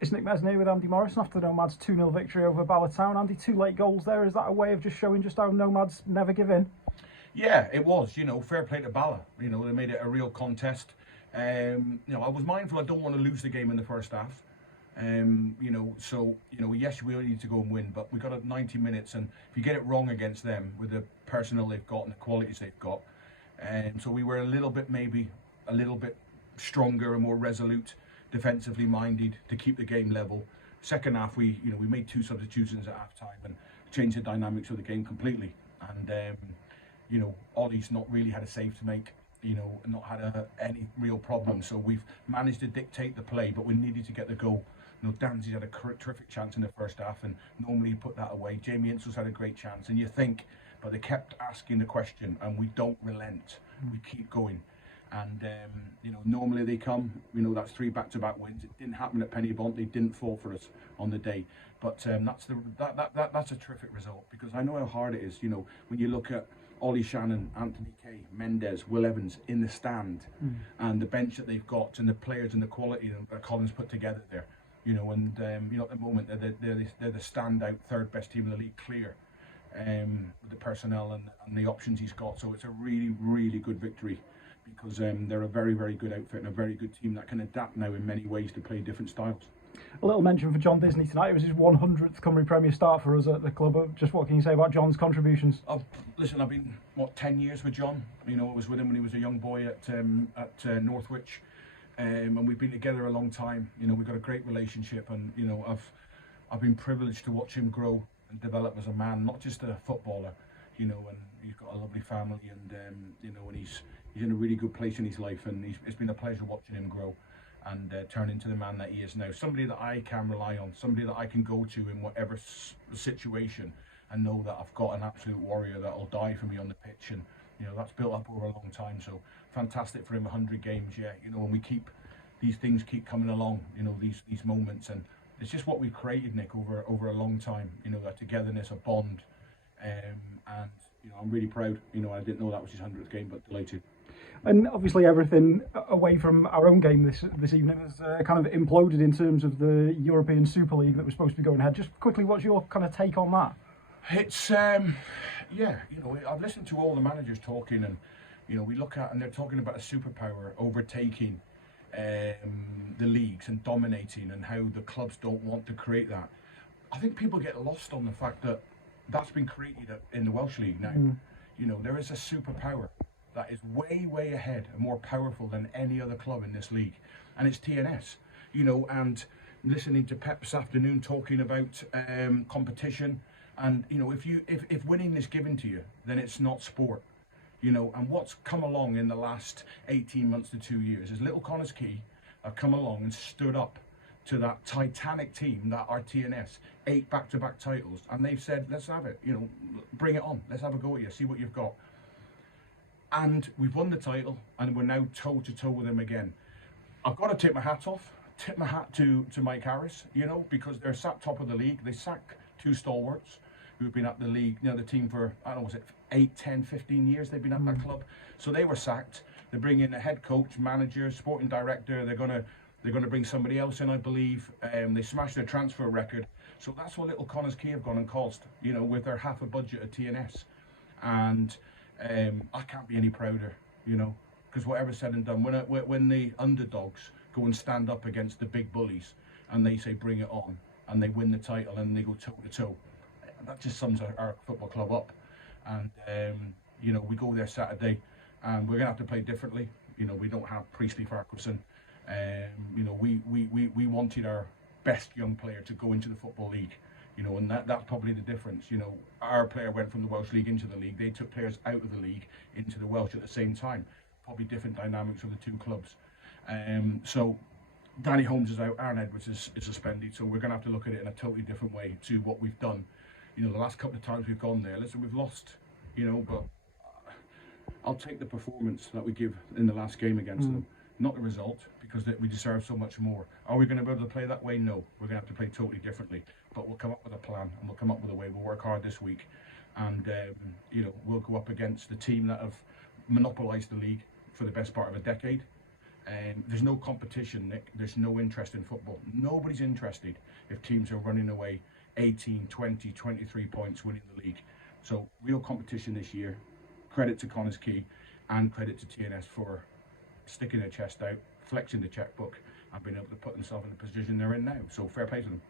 It's Nick Mesney with Andy Morrison after the Nomads 2-0 victory over Bala Town. Andy, 2 late goals there. Is that a way of just showing just how Nomads never give in? Yeah, it was. Fair play to Bala. They made it a real contest. I was mindful I don't want to lose the game in the first half. Yes, we only need to go and win, but we got 90 minutes, and if you get it wrong against them with the personnel they've got and the qualities they've got, so we were maybe a little bit stronger and more resolute, defensively minded to keep the game level. Second half, we made 2 substitutions at half time and changed the dynamics of the game completely. And Ollie's not really had a save to make. Not had any real problems. So we've managed to dictate the play, but we needed to get the goal. Danzy's had a terrific chance in the first half, and normally you put that away. Jamie Insull's had a great chance, and you think, but they kept asking the question, and we don't relent. We keep going. And normally they come. That's 3 back-to-back wins. It didn't happen at Pennybont. They didn't fall for us on the day. But that's a terrific result, because I know how hard it is. When you look at Ollie Shannon, Anthony Kay, Mendes, Will Evans in the stand, and the bench that they've got, and the players and the quality that Collins put together there. At the moment they're the standout third best team in the league, clear, with the personnel and the options he's got. So it's a really, really good victory, because they're a very, very good outfit and a very good team that can adapt now in many ways to play different styles. A little mention for John Disney tonight. It was his 100th Cymru Premier start for us at the club. Just what can you say about John's contributions? Listen, I've been 10 years with John. I was with him when he was a young boy at Northwich, and we've been together a long time. We've got a great relationship, and I've been privileged to watch him grow and develop as a man, not just a footballer. And he's got a lovely family, and and he's in a really good place in his life, and it's been a pleasure watching him grow and turn into the man that he is now. Somebody that I can rely on, somebody that I can go to in whatever situation, and know that I've got an absolute warrior that will die for me on the pitch. And that's built up over a long time. So fantastic for him. 100 games, yeah. And we keep these things keep coming along. These moments, and it's just what we've created, Nick, over a long time. That togetherness, a bond, and I'm really proud. I didn't know that was his 100th game, but delighted. And obviously everything away from our own game this evening has kind of imploded in terms of the European Super League that was supposed to be going ahead. Just quickly, what's your kind of take on that? It's I've listened to all the managers talking, and we look at, and they're talking about a superpower overtaking the leagues and dominating, and how the clubs don't want to create that. I think people get lost on the fact that that's been created in the Welsh League now. There is a superpower that is way, way ahead and more powerful than any other club in this league, and it's TNS. And listening to Pep this afternoon talking about competition, and if winning is given to you, then it's not sport. And what's come along in the last 18 months to 2 years is little Connors Key have come along and stood up to that titanic team that are TNS, 8 back-to-back titles, and they've said, let's have it, bring it on, let's have a go at you, see what you've got. And we've won the title, and we're now toe-to-toe with them again. I've got to tip my hat to Mike Harris, because they're sat top of the league. They sack 2 stalwarts who've been at the league, the team for, I don't know, was it 8, 10, 15 years they've been at that club. So they were sacked. They bring in a head coach, manager, sporting director. They're gonna bring somebody else in, I believe. They smashed their transfer record. So that's what little Connors Key have gone and cost, with their half a budget at TNS. And I can't be any prouder, because whatever's said and done, when the underdogs go and stand up against the big bullies, and they say bring it on, and they win the title, and they go toe to toe, that just sums our football club up. And we go there Saturday, and we're gonna have to play differently. We don't have Priestley Farquharson. We wanted our best young player to go into the Football League. And that's probably the difference. Our player went from the Welsh League into the league. They took players out of the league into the Welsh at the same time. Probably different dynamics of the 2 clubs. So Danny Holmes is out, Aaron Edwards is suspended. So we're going to have to look at it in a totally different way to what we've done. The last couple of times we've gone there, listen, we've lost, but I'll take the performance that we give in the last game against them. Not the result, because we deserve so much more. Are we going to be able to play that way? No. We're going to have to play totally differently. But we'll come up with a plan, and we'll come up with a way. We'll work hard this week, and we'll go up against the team that have monopolised the league for the best part of a decade. There's no competition, Nick. There's no interest in football. Nobody's interested if teams are running away 18, 20, 23 points winning the league. So real competition this year. Credit to Connors Key and credit to TNS for sticking their chest out, flexing the checkbook and being able to put themselves in the position they're in now. So fair play to them.